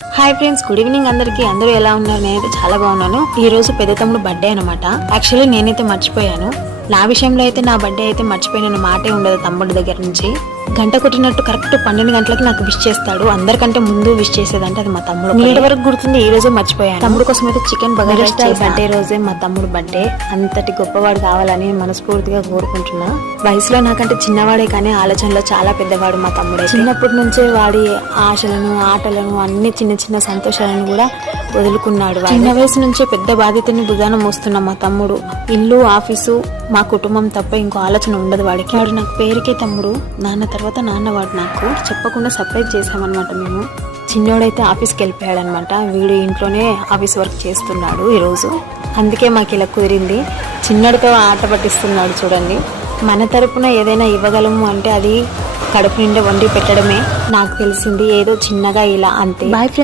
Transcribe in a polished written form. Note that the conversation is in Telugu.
హాయ్ ఫ్రెండ్స్, గుడ్ ఈవినింగ్ అందరికి. అందరూ ఎలా ఉన్నారు? నేనైతే చాలా బాగున్నాను. ఈ రోజు పెద్ద తమ్ముడు బర్త్డే అనమాట. యాక్చువల్లీ నేనైతే మర్చిపోయాను. నా విషయంలో అయితే నా బర్త్డే అయితే మర్చిపోయిన మాటే ఉండదు. తమ్ముడి దగ్గర నుంచి గంట కొట్టినట్టు కరెక్ట్ 12 గంటలకి నాకు విష్ చేస్తాడు. అందరికంటే ముందు విష్ చేసేదంటే అది మా తమ్ముడు. నేటి వరకు గుర్తుంది, ఈ రోజే మర్చిపోయాను. తమ్ముడు కోసం అయితే చికెన్ బగారా బర్త్డే రోజే మా తమ్ముడు బర్త్డే. అంతటి గొప్పవాడు కావాలని మనస్ఫూర్తిగా కోరుకుంటున్నా. వయసులో నాకంటే చిన్నవాడే కానీ ఆలోచనలో చాలా పెద్దవాడు మా తమ్ముడే. చిన్నప్పటి నుంచే వాడి ఆశలను, ఆటలను, అన్ని చిన్న చిన్న సంతోషాలను కూడా వదులుకున్నాడు. చిన్న వయసు నుంచే పెద్ద బాధ్యతని భుజాన మోస్తున్న మా తమ్ముడు. ఇల్లు, ఆఫీసు, మా కుటుంబం తప్ప ఇంకో ఆలోచన ఉండదు వాడికి. వాడు నాకు పేరుకే తమ్ముడు. నాన్న తర్వాత నాన్న వాడు. నాకు చెప్పకుండా సర్ప్రైజ్ చేసామన్నమాట మేము. చిన్నోడైతే ఆఫీస్కి వెళ్ళిపోయాడు అనమాట. వీడు ఇంట్లోనే ఆఫీస్ వర్క్ చేస్తున్నాడు ఈరోజు. అందుకే మాకు ఇలా కుదిరింది. చిన్నోడితో ఆట పట్టిస్తున్నాడు చూడండి. మన తరపున ఏదైనా ఇవ్వగలము అంటే అది కడుపు నిండా వండి పెట్టడమే. నాకు తెలిసింది ఏదో చిన్నగా ఇలా, అంతే. Boy friends.